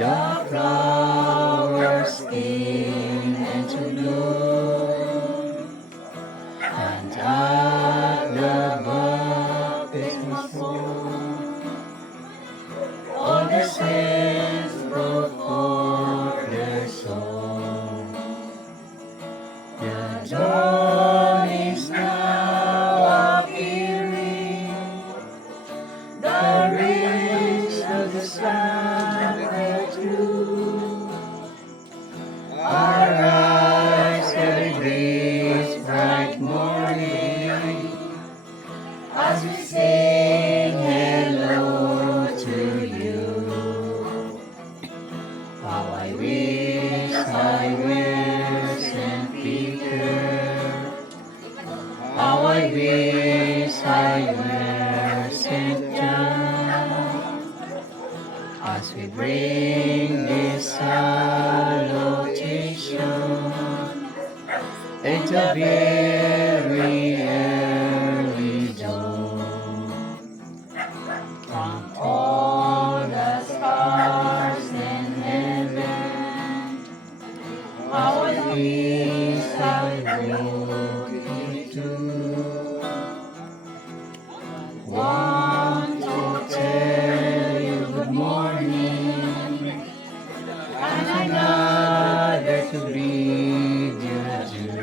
the flowers begin and to bloom, and at the baptismal flow, all the saints brought forth their song. The dawn is now appearing, the rays of the sun are through. Arise, early this bright morning, as we sing hello to you. How I wish I were St. Peter, how I wish I were St. John, as we bring this salutation at the very early dawn. From all the stars in heaven, how I wish I would be too. Want to tell you good morning, and another to bid you adieu.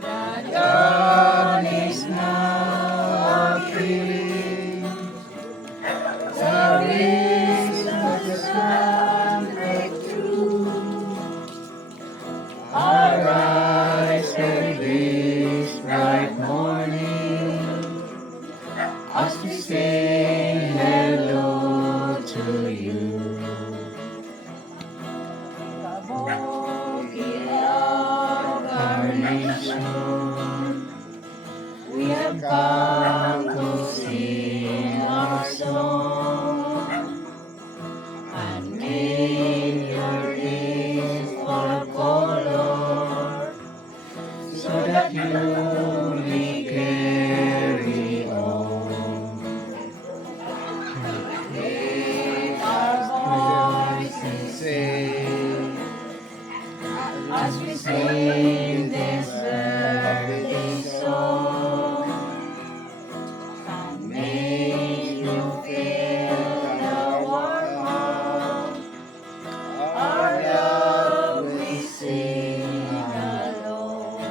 The dawn is now appearing, the rays of the sun break through. Arise early this bright morning, as we sing hello to you. Kabuki of our nation, we have come to sing our song, and make your days full of color, so that you may carry on. Lift our voices, sing, as we sing this birthday song, and make you feel the warmth of our love we sing alone.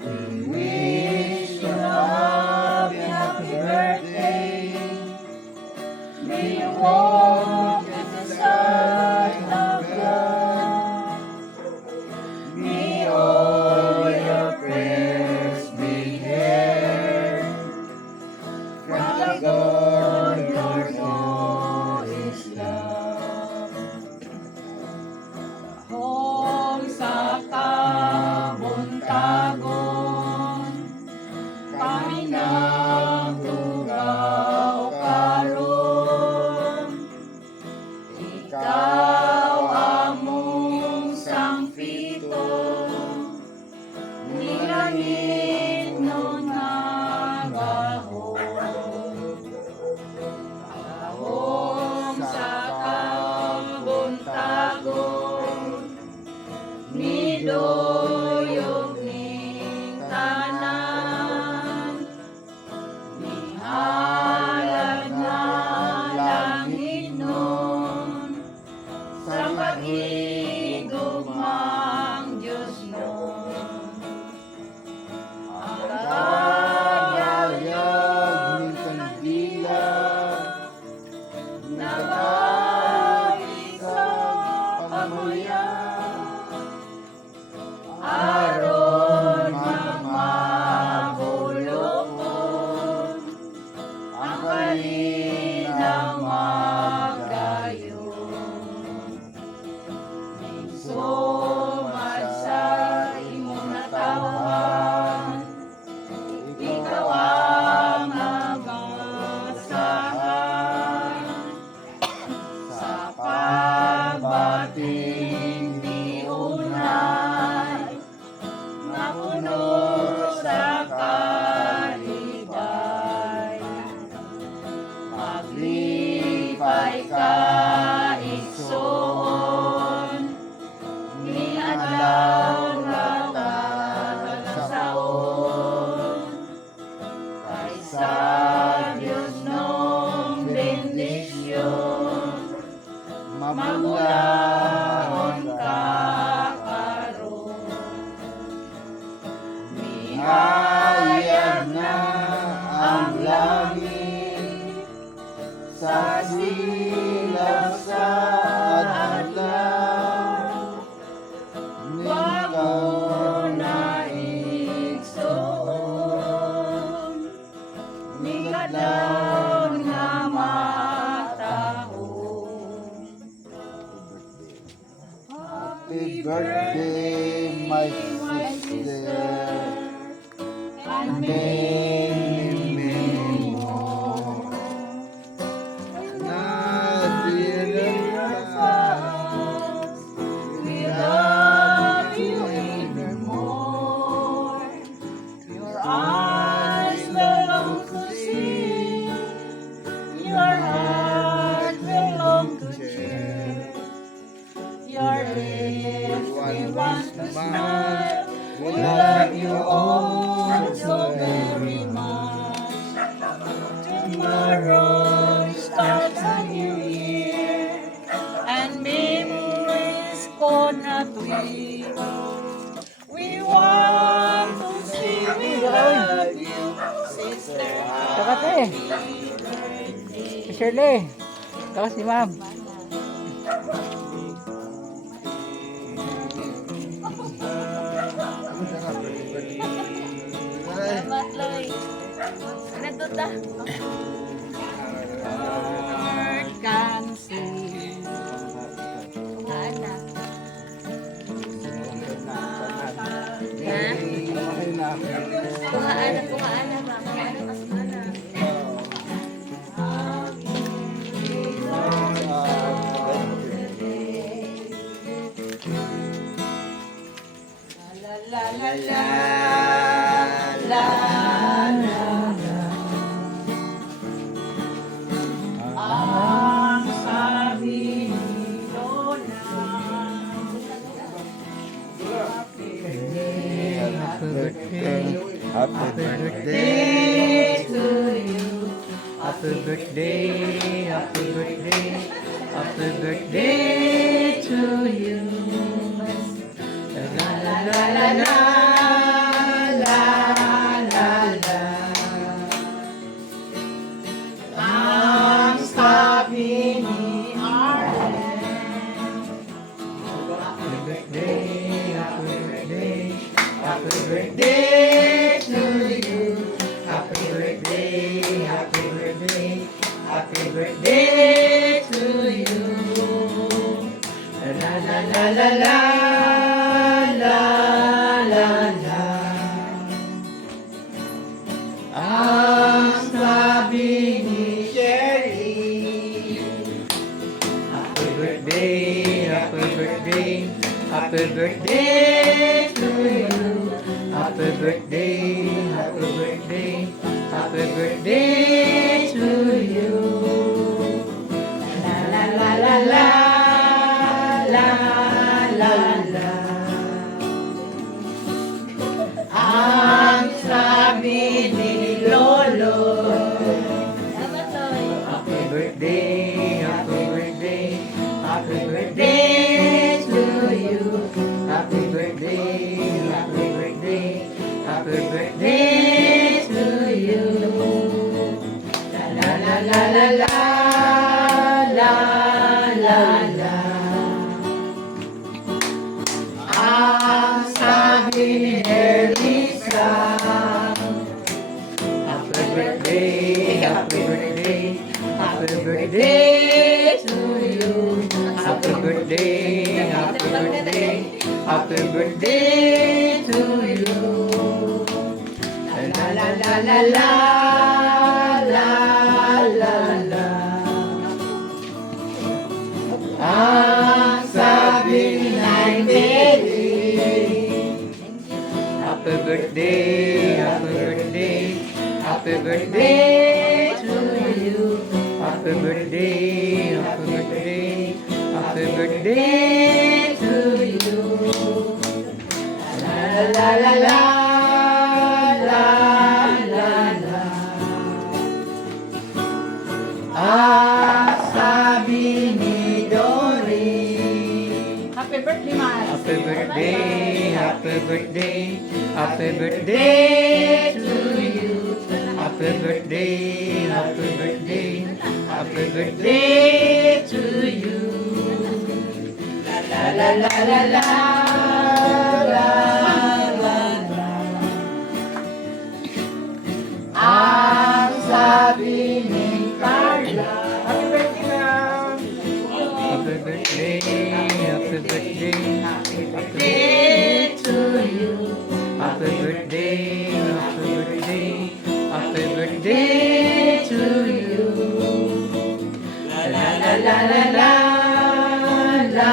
We wish you a happy birthday. May you walk in the sun of love. May all your prayers be heard from the God Lord who is love. Hong sa kabuntagon, kami nagtugaw karon, Lipay ka igsoon, ni adlaw ratag saon, kaysa Diyos nung bendisyon, mamulahon ka karon. Nihayag na ang langit sa silang sa adlaw, bago na igsoon, ni kadlaw nga matahon. Happy birthday, my sister, and many, many more. We love you even more. Your eyes belong to see, your heart belong to cheer. Your lips we want to smile. We love you all so very much. Tomorrow starts a new year, and memories gonna tweet. We want to see we love you, sister. Kakate. Happy birthday. Shirley. Tapos si ma'am. Salamat, Loy. Ano to ta? Lord can sing. Ana. Kumaana ba? Kumaana mas mana. La la la la la la la. Ang sabi ni Lola, happy birthday, Happy birthday. Happy birthday. day to you. Happy birthday, happy birthday, happy birthday to you. La la la la la la la la. Ang sabi ni Arlen, Happy birthday, happy birthday, happy birthday to you. Happy birthday, happy birthday, happy birthday to you. La la la la la la la la. Ang sabi ni Sherry, happy birthday, happy birthday, happy birthday to you. Happy birthday, happy birthday, happy birthday to you. La la la la la la la la. ang sabi ni Lolo. Salamat, Loy. Happy birthday, happy birthday, happy birthday to you. Happy birthday, happy birthday, happy birthday to you. La la la la la la la la. Ang sabi ni Elisa, happy birthday, happy birthday, happy birthday to you. Happy birthday, happy birthday, happy birthday to you. La la la la la la la la. Ang sabi ni Baby, happy birthday, happy birthday, happy birthday to you. Happy birthday. birthday, happy birthday, happy birthday to you. La la la la la la la. Ah, sabi ni Dory. Happy birthday, Mas. Happy birthday, happy birthday, happy birthday to you. Happy birthday, happy birthday, happy birthday to you. La la la la la la la la. Ang sabi ni Carla. Happy birthday, ma'am. Happy birthday, happy birthday, happy birthday to you. Happy birthday, happy birthday, happy birthday to you. La la la la la la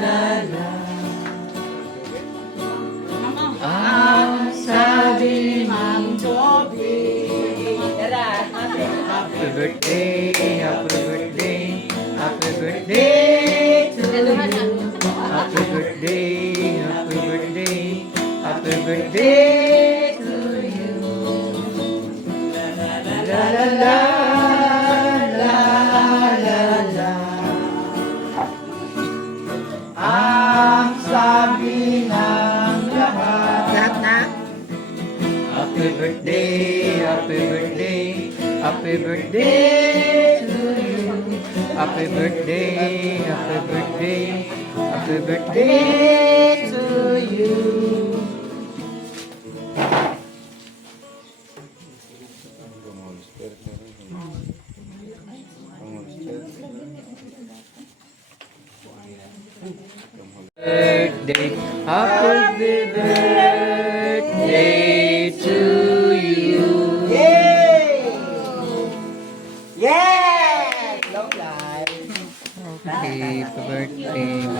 la la. Ang sabi ng Joby. Tara. Happy birthday, happy birthday, happy birthday to you. Happy birthday, happy birthday, happy birthday to you. La la la la la la. Ang sabi ng lahat. Lahat na? Happy birthday, happy birthday, happy birthday to you. Happy birthday, happy birthday, happy birthday to you. Birthday, happy birthday to you. Yay! Yay! Long life. Happy birthday.